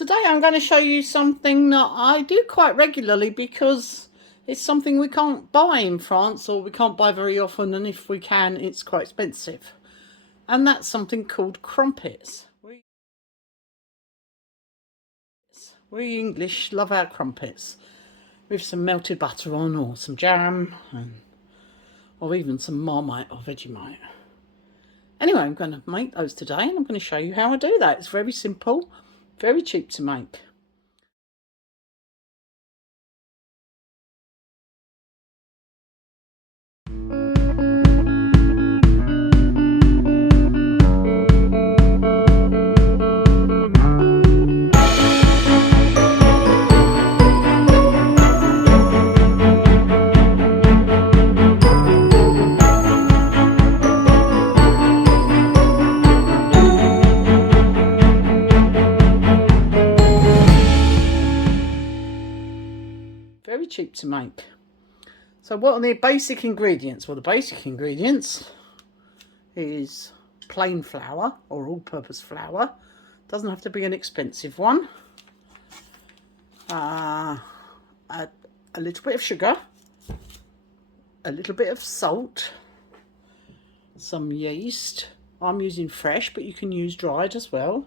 Today I'm going to show you something that I do quite regularly because it's something we can't buy in France, or we can't buy very often, and if we can it's quite expensive. And that's something called crumpets. We English love our crumpets with some melted butter on, or some jam, or even some Marmite or Vegemite. Anyway, I'm going to make those today and I'm going to show you how I do that. It's very simple, very cheap to make. Very cheap to make. So what are the basic ingredients? Well, the basic ingredients is plain flour or all-purpose flour. Doesn't have to be an expensive one. A little bit of sugar, a little bit of salt, some yeast. I'm using fresh, but you can use dried as well,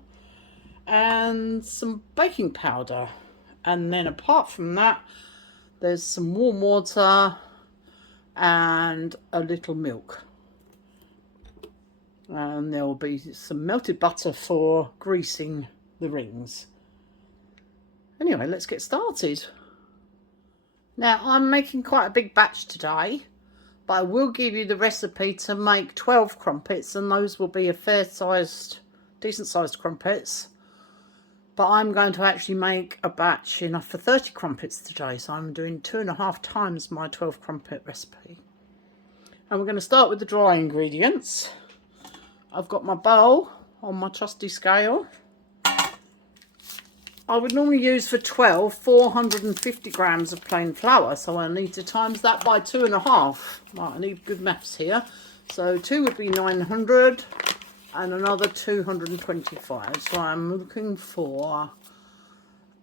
and some baking powder. And then apart from that, there's some warm water and a little milk. And there will be some melted butter for greasing the rings. Anyway, let's get started. Now, I'm making quite a big batch today, but I will give you the recipe to make 12 crumpets, and those will be a fair-sized, decent-sized crumpets. But I'm going to actually make a batch enough for 30 crumpets today, so I'm doing 2.5 times my 12 crumpet recipe. And we're going to start with the dry ingredients. I've got my bowl on my trusty scale. I would normally use for 12 450 grams of plain flour, so I need to times that by 2.5. Right, I need good maths here. So 2 would be 900 and another 225. So I'm looking for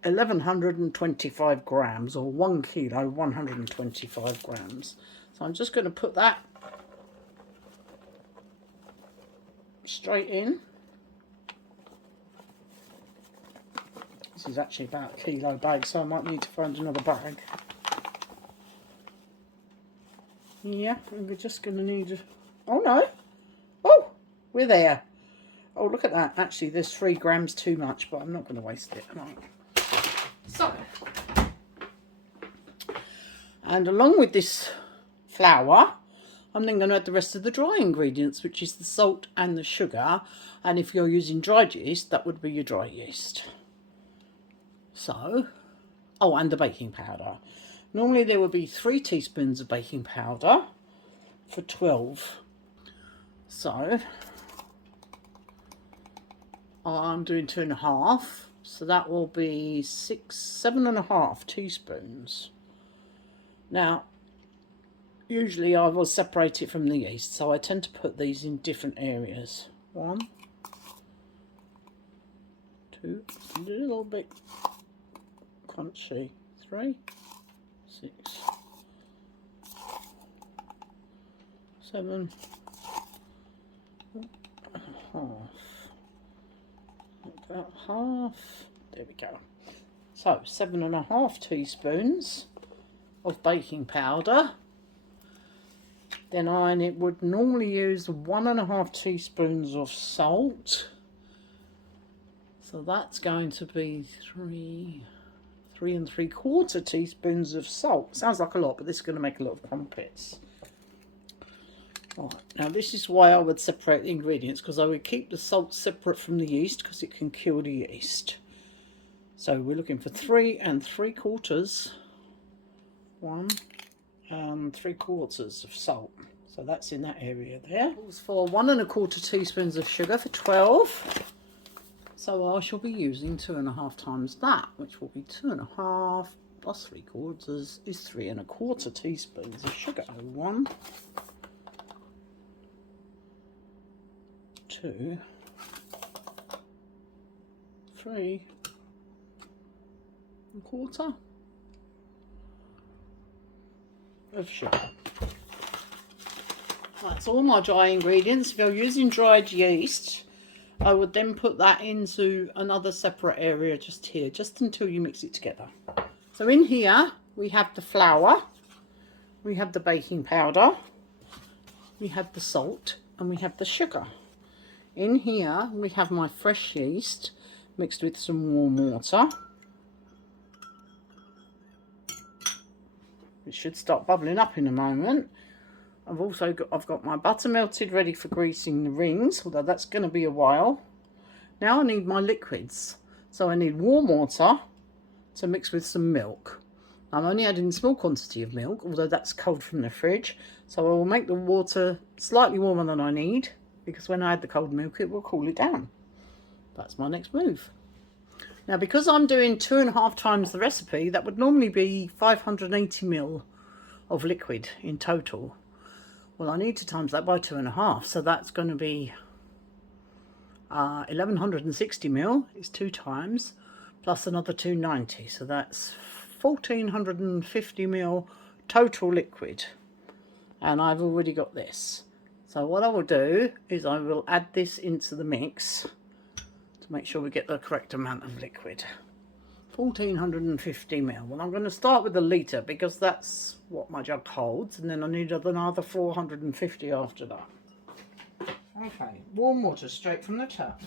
1125 grams, or 1 kilo 125 grams. So I'm just going to put that straight in. This is actually about a kilo bag, so I might need to find another bag. Yeah, and we're just going to need... Oh no! Oh! We're there. Oh, look at that. Actually, there's 3 grams too much, but I'm not going to waste it. Right. So, and along with this flour, I'm then going to add the rest of the dry ingredients, which is the salt and the sugar. And if you're using dried yeast, that would be your dry yeast. So, oh, and the baking powder. Normally there would be 3 teaspoons of baking powder for 12. So, I'm doing 2.5. So that will be 7.5 teaspoons. Now, usually I will separate it from the yeast, so I tend to put these in different areas. 1, 2, a little bit crunchy. 3, 6, 7, half. About half. There we go. So 7.5 teaspoons of baking powder. Then I would normally use 1.5 teaspoons of salt. So that's going to be 3 3¾ teaspoons of salt. Sounds like a lot, but this is going to make a lot of crumpets. Right, now this is why I would separate the ingredients, because I would keep the salt separate from the yeast because it can kill the yeast. So we're looking for 3 3/4, 1 3/4 of salt. So that's in that area there. For 1¼ teaspoons of sugar for 12. So I shall be using 2.5 times that, which will be 2.5 plus 3/4 is 3¼ teaspoons of sugar. 1, 2, 3, 1/4 of sugar. That's all my dry ingredients. If you're using dried yeast, I would then put that into another separate area just here, just until you mix it together. So in here we have the flour, we have the baking powder, we have the salt, and we have the sugar. In here we have my fresh yeast mixed with some warm water. It should start bubbling up in a moment. I've got my butter melted ready for greasing the rings, although that's going to be a while. Now I need my liquids. So I need warm water to mix with some milk. I'm only adding a small quantity of milk, although that's cold from the fridge. So I will make the water slightly warmer than I need, because when I add the cold milk it will cool it down. That's my next move. Now because I'm doing 2.5 times the recipe, that would normally be 580 ml of liquid in total. Well, I need to times that by 2.5, so that's going to be 1160 ml is 2 times, plus another 290, so that's 1450 ml total liquid. And I've already got this. So what I will do is I will add this into the mix to make sure we get the correct amount of liquid. 1450 ml. Well, I'm going to start with a litre because that's what my jug holds, and then I need another 450 after that. Okay, warm water straight from the tap,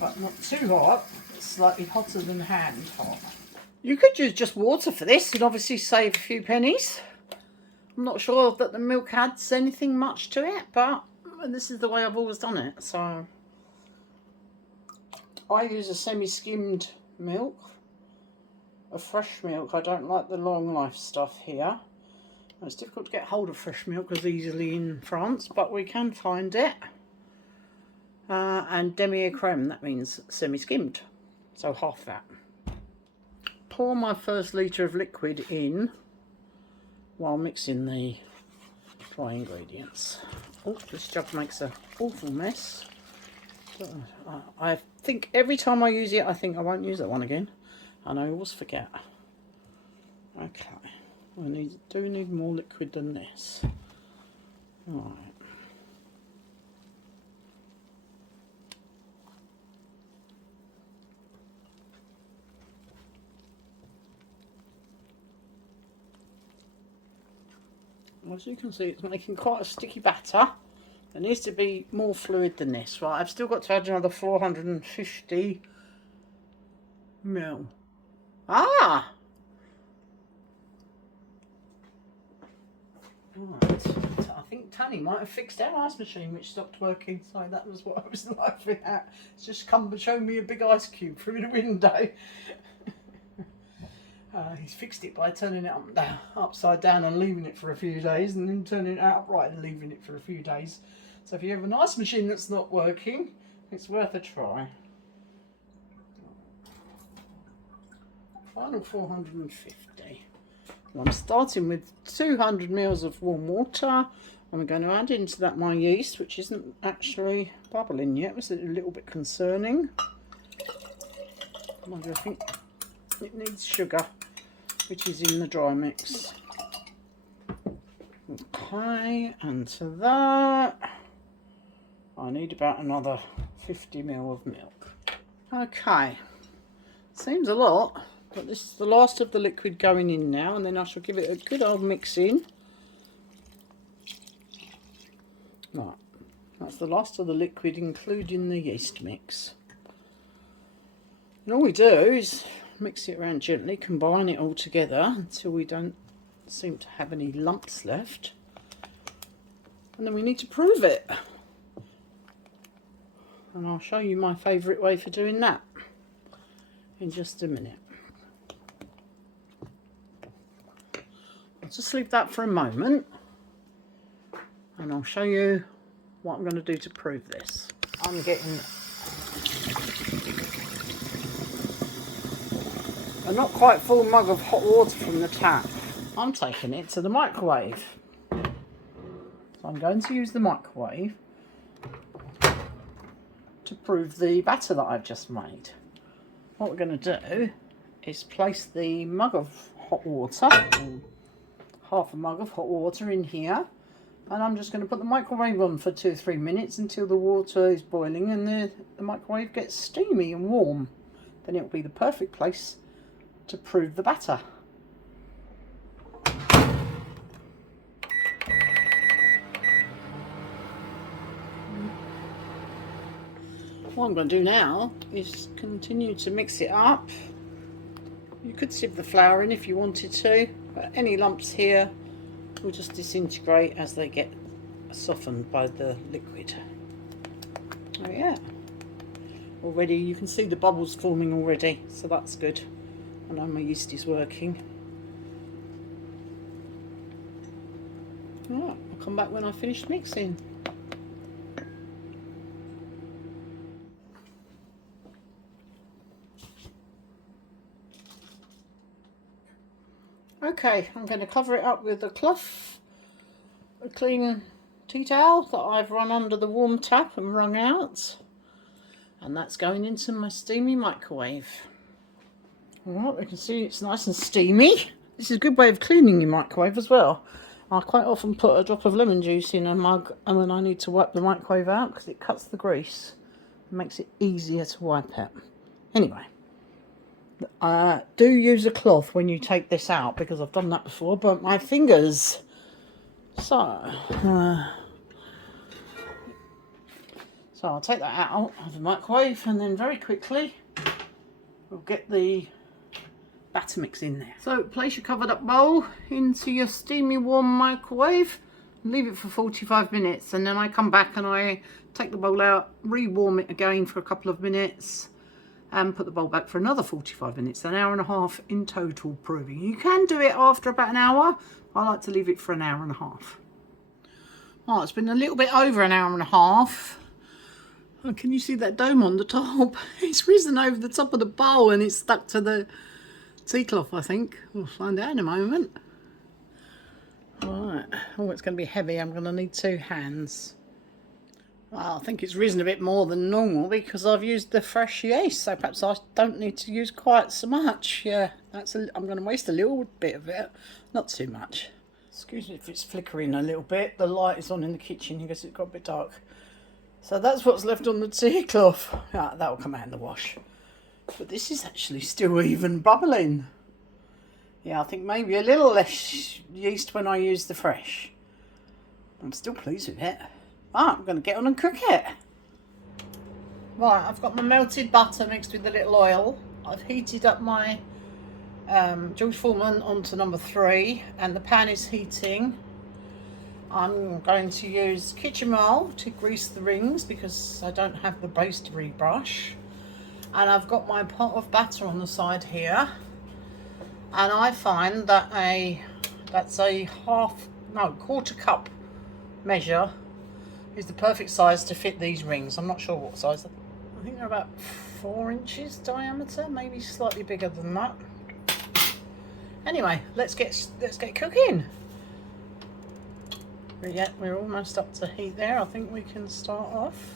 but not too hot. It's slightly hotter than hand hot. You could use just water for this and obviously save a few pennies. I'm not sure that the milk adds anything much to it, but this is the way I've always done it. So I use a semi-skimmed milk, a fresh milk. I don't like the long life stuff here. It's difficult to get hold of fresh milk as easily in France, but we can find it. And demi-creme, that means semi-skimmed, so half that. Pour my first litre of liquid in while mixing the dry ingredients. Oh, this jug makes an awful mess. I think every time I use it, I think I won't use that one again, and I always forget. Okay, I do need more liquid than this. All right. As you can see, it's making quite a sticky batter. It needs to be more fluid than this. Right, I've still got to add another 450 ml. Ah! Right, I think Tanny might have fixed our ice machine which stopped working. So that was what I was laughing at. It's just come and shown me a big ice cube through the window. He's fixed it by turning it upside down and leaving it for a few days, and then turning it upright and leaving it for a few days. So if you have an ice machine that's not working, it's worth a try. Final 450. Well, I'm starting with 200 ml of warm water. I'm going to add into that my yeast, which isn't actually bubbling yet. It's a little bit concerning. I think it needs sugar, which is in the dry mix. Okay, and to that I need about another 50 ml of milk. Okay, seems a lot, but this is the last of the liquid going in now, and then I shall give it a good old mix in. Right, that's the last of the liquid, including the yeast mix. And all we do is mix it around gently, combine it all together until we don't seem to have any lumps left, and then we need to prove it, and I'll show you my favourite way for doing that in just a minute. I'll just leave that for a moment and I'll show you what I'm going to do to prove this. I'm getting a not quite full mug of hot water from the tap. I'm taking it to the microwave. So I'm going to use the microwave to prove the batter that I've just made. What we're going to do is place the mug of hot water, or half a mug of hot water in here, and I'm just going to put the microwave on for 2 or 3 minutes until the water is boiling and the microwave gets steamy and warm. Then it'll be the perfect place to prove the batter. What I'm going to do now is continue to mix it up. You could sieve the flour in if you wanted to, but any lumps here will just disintegrate as they get softened by the liquid. Oh yeah, already you can see the bubbles forming already, so that's good. I know my yeast is working. Right, I'll come back when I finish mixing. Okay, I'm going to cover it up with a cloth, a clean tea towel that I've run under the warm tap and wrung out, and that's going into my steamy microwave. Alright, we can see it's nice and steamy. This is a good way of cleaning your microwave as well. I quite often put a drop of lemon juice in a mug and when I need to wipe the microwave out because it cuts the grease and makes it easier to wipe it. Anyway, do use a cloth when you take this out because I've done that before, burnt my fingers. So I'll take that out of the microwave and then very quickly we'll get the batter mix in there. So place your covered up bowl into your steamy warm microwave, leave it for 45 minutes, and then I come back and I take the bowl out, re-warm it again for a couple of minutes and put the bowl back for another 45 minutes, an hour and a half in total proving. You can do it after about an hour. I like to leave it for an hour and a half. Oh, it's been a little bit over an hour and a half. Oh, can you see that dome on the top? It's risen over the top of the bowl and it's stuck to the tea cloth, I think. We'll find out in a moment. Right. Oh, it's going to be heavy. I'm going to need 2 hands. Well, I think it's risen a bit more than normal because I've used the fresh yeast, so perhaps I don't need to use quite so much. Yeah, I'm going to waste a little bit of it, not too much. Excuse me if it's flickering a little bit. The light is on in the kitchen because it got a bit dark. So that's what's left on the tea cloth. Ah, that will come out in the wash. But this is actually still even bubbling. Yeah, I think maybe a little less yeast when I use the fresh. I'm still pleased with it. Ah, I'm going to get on and cook it. Right, I've got my melted butter mixed with a little oil. I've heated up my George Foreman onto number 3 and the pan is heating. I'm going to use kitchen roll to grease the rings because I don't have the base to rebrush. And I've got my pot of batter on the side here. And I find that that's a quarter cup measure is the perfect size to fit these rings. I'm not sure what size. I think they're about 4 inches diameter, maybe slightly bigger than that. Anyway, let's get cooking. But yeah, we're almost up to heat there. I think we can start off.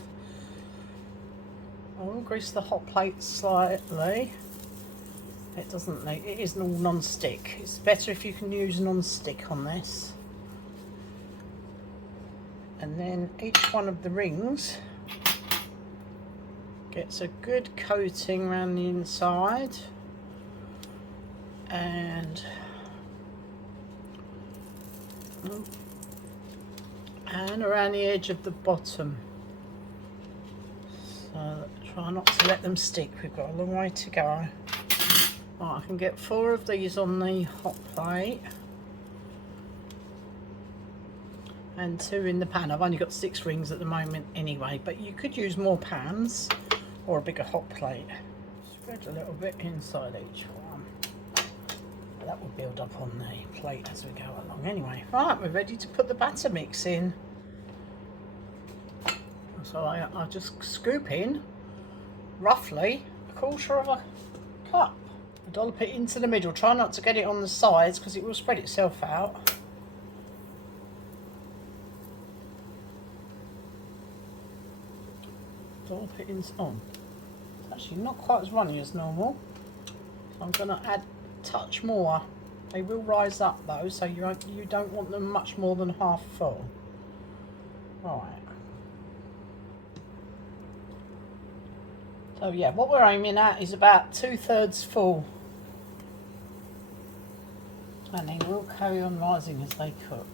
I will grease the hot plate slightly. It doesn't need, it is all non-stick. It's better if you can use non-stick on this. And then each one of the rings gets a good coating around the inside and around the edge of the bottom. So try not to let them stick. We've got a long way to go. Right, I can get 4 of these on the hot plate and 2 in the pan. I've only got 6 rings at the moment anyway, but you could use more pans or a bigger hot plate. Spread a little bit inside each one. That will build up on the plate as we go along. Anyway, right, we're ready to put the batter mix in. So I just scoop in roughly a quarter of a cup. Dollop it into the middle. Try not to get it on the sides because it will spread itself out. Dollop it in on. It's actually not quite as runny as normal. I'm going to add a touch more. They will rise up though, so you don't want them much more than half full. Right. So yeah, what we're aiming at is about 2/3 full. And they will carry on rising as they cook.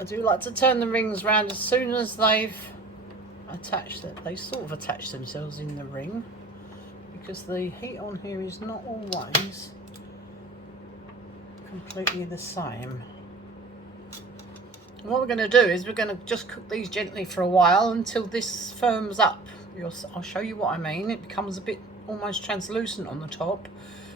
I do like to turn the rings round as soon as they've attached it. They sort of attach themselves in the ring, because the heat on here is not always completely the same. And what we're going to do is we're going to just cook these gently for a while until this firms up. I'll show you what I mean. It becomes a bit almost translucent on the top,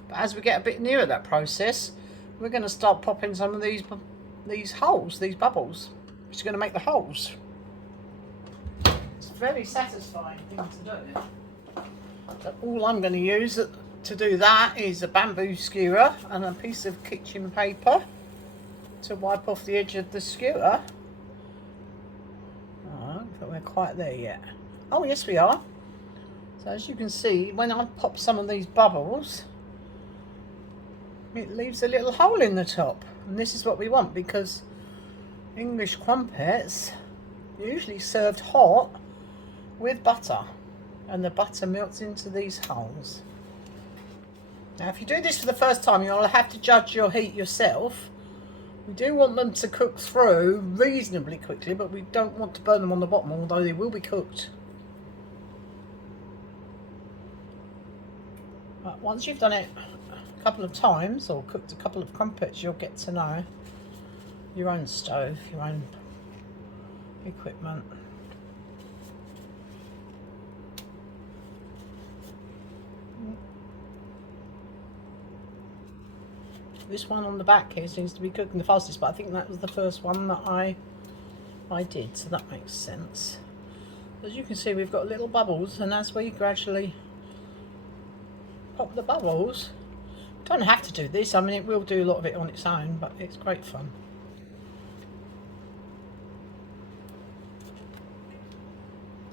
but as we get a bit nearer that process, we're going to start popping some of these holes, these bubbles, which are going to make the holes. It's a very satisfying thing to do. So all I'm going to use to do that is a bamboo skewer and a piece of kitchen paper to wipe off the edge of the skewer. Oh, I don't think we're quite there yet. Oh yes we are. So as you can see, when I pop some of these bubbles, it leaves a little hole in the top. And this is what we want, because English crumpets are usually served hot with butter, and the butter melts into these holes. Now if you do this for the first time, you'll have to judge your heat yourself. We do want them to cook through reasonably quickly, but we don't want to burn them on the bottom, although they will be cooked. But once you've done it a couple of times, or cooked a couple of crumpets, you'll get to know your own stove, your own equipment. This one on the back here seems to be cooking the fastest, but I think that was the first one that I did, so that makes sense. As you can see, we've got little bubbles, and as we gradually pop the bubbles, don't have to do this, I mean it will do a lot of it on its own, but it's great fun.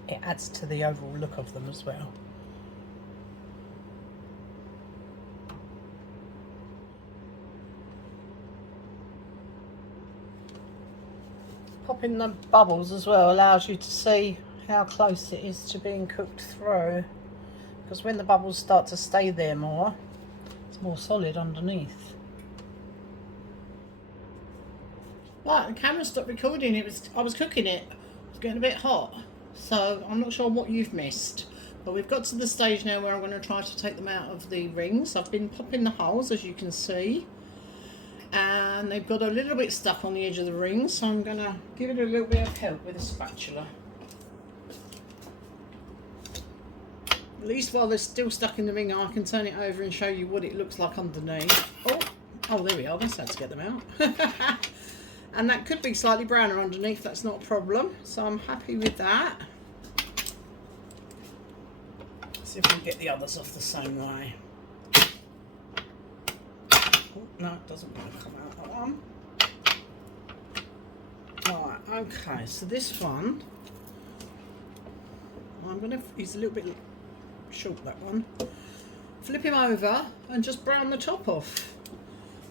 It adds to the overall look of them as well. Popping the bubbles as well allows you to see how close it is to being cooked through, because when the bubbles start to stay there more, it's more solid underneath. Right, the camera stopped recording. I was cooking it. It's getting a bit hot, so I'm not sure what you've missed. But we've got to the stage now where I'm going to try to take them out of the rings. I've been popping the holes, as you can see, and they've got a little bit stuck on the edge of the ring, so I'm going to give it a little bit of help with a spatula. At least while they're still stuck in the ring, I can turn it over and show you what it looks like underneath. Oh, there we are. That's how to get them out. And that could be slightly browner underneath. That's not a problem. So I'm happy with that. Let's see if we can get the others off the same way. Oh, no, it doesn't want to come out that one. Right, okay. So this one, he's a little bit short, that one. Flip him over and just brown the top off.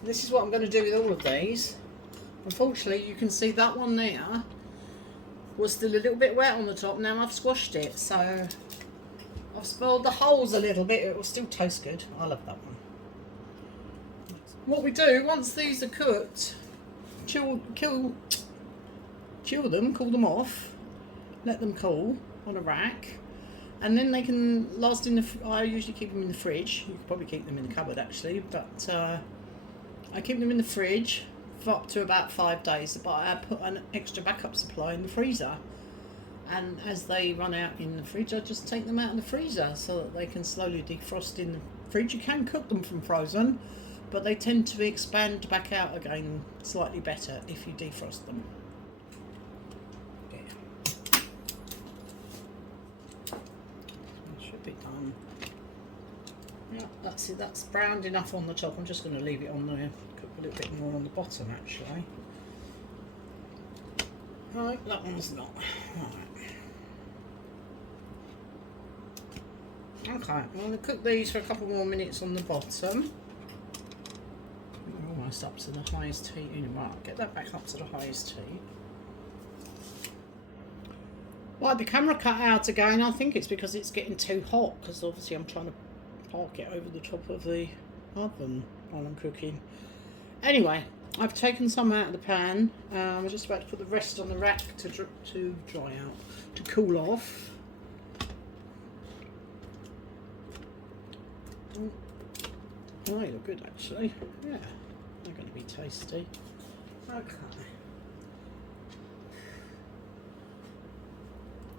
This is what I'm going to do with all of these. Unfortunately, you can see that one there was still a little bit wet on the top. Now I've squashed it, so I've spoiled the holes a little bit. It will still taste good. I love that one. What we do, once these are cooked, chill them, cool them off, let them cool on a rack, and then they can last in the, I usually keep them in the fridge. You could probably keep them in the cupboard actually, but I keep them in the fridge for up to about 5 days, but I put an extra backup supply in the freezer, and as they run out in the fridge I just take them out of the freezer so that they can slowly defrost in the fridge. You can cook them from frozen, but they tend to expand back out again slightly better if you defrost them. Should be done. Yeah, that's it. That's browned enough on the top. I'm just going to leave it on there. Cook a little bit more on the bottom actually. Right, that one's not. Right. Okay, I'm going to cook these for a couple more minutes on the bottom. We're almost up to the highest heat. Right, get that back up to the highest heat. Well, the camera cut out again. I think it's because it's getting too hot, because obviously I'm trying to park it over the top of the oven while I'm cooking. Anyway, I've taken some out of the pan. I'm just about to put the rest on the rack to dry out, to cool off. Oh, they look good actually. Yeah, they're going to be tasty. Okay.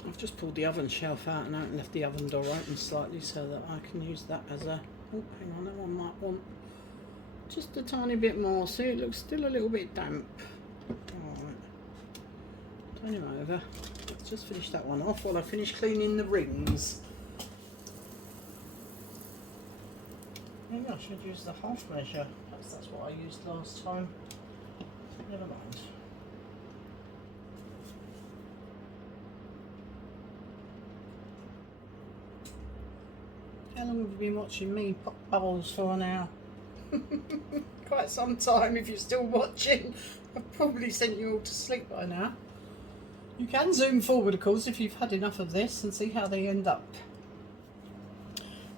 I've just pulled the oven shelf out and left the oven door open slightly so that I can use that as a... Oh, hang on, that one might want just a tiny bit more. See, it looks still a little bit damp. Alright. Turn him over. Let's just finish that one off while I finish cleaning the rings. Maybe I should use the half measure. Perhaps that's what I used last time. Never mind. How long have you been watching me pop bubbles for now? Quite some time if you're still watching. I've probably sent you all to sleep by now. You can zoom forward of course if you've had enough of this and see how they end up.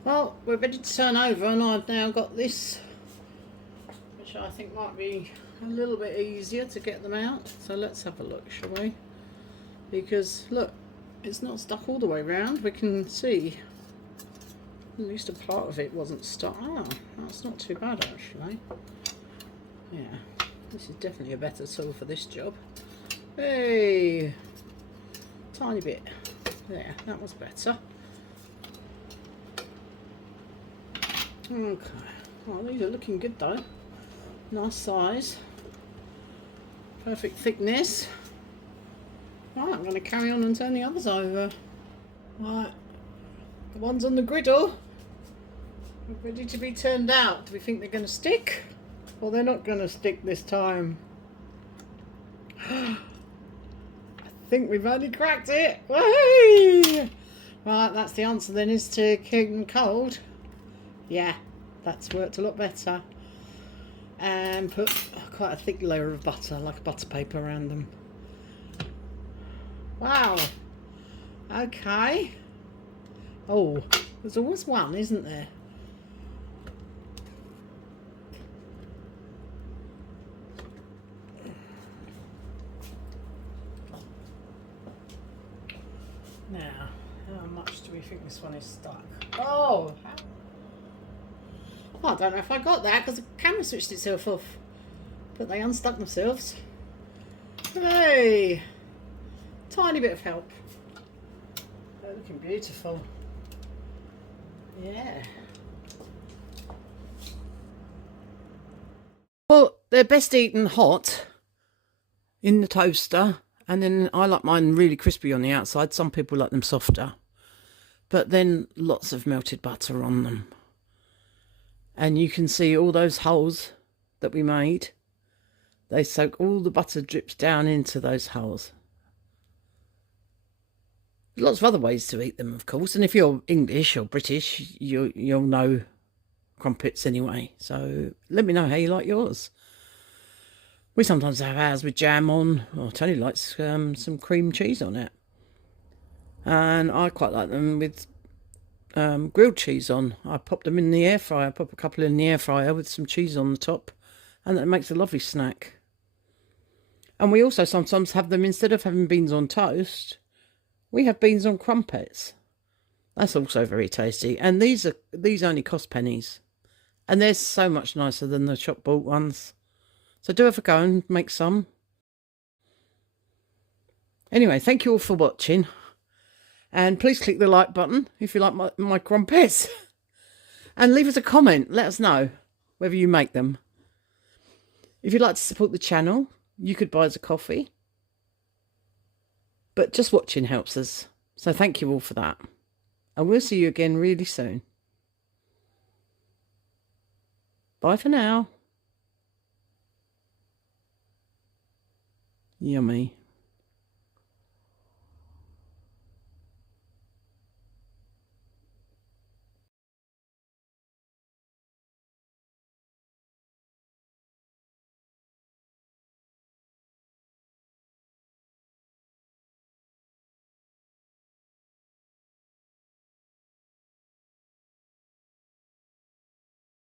Well, we're ready to turn over and I've now got this, which I think might be a little bit easier to get them out. So let's have a look, shall we? Because look, it's not stuck all the way round. We can see at least a part of it wasn't stuck. Ah, that's not too bad actually. Yeah, this is definitely a better tool for this job. Hey, tiny bit. There, that was better. Okay, well these are looking good though. Nice size. Perfect thickness. Right, I'm going to carry on and turn the others over. Right, the ones on the griddle are ready to be turned out. Do we think they're going to stick? Well, they're not going to stick this time. I think we've only cracked it. Whee! Right, that's the answer then, is to keep them cold. Yeah, that's worked a lot better. And put quite a thick layer of butter, like a butter paper around them. Wow. Okay. Oh, there's always one, isn't there? Now, how much do we think this one is stuck? Oh, I don't know if I got that because the camera switched itself off, but they unstuck themselves. Hey, tiny bit of help. They're looking beautiful. Yeah. Well, they're best eaten hot in the toaster, and then I like mine really crispy on the outside. Some people like them softer, but then lots of melted butter on them. And you can see all those holes that we made. They soak, all the butter drips down into those holes. Lots of other ways to eat them, of course. And if you're English or British, you'll know crumpets anyway. So let me know how you like yours. We sometimes have ours with jam on. Or Tony likes some cream cheese on it. And I quite like them with grilled cheese on. I pop them in the air fryer. I pop a couple in the air fryer with some cheese on the top, and that makes a lovely snack. And we also sometimes have them, instead of having beans on toast, we have beans on crumpets. That's also very tasty. And these only cost pennies, and they're so much nicer than the shop bought ones. So do have a go and make some. Anyway, thank you all for watching. And please click the like button if you like my crumpets. And leave us a comment. Let us know whether you make them. If you'd like to support the channel, you could buy us a coffee. But just watching helps us. So thank you all for that. And we'll see you again really soon. Bye for now. Yummy.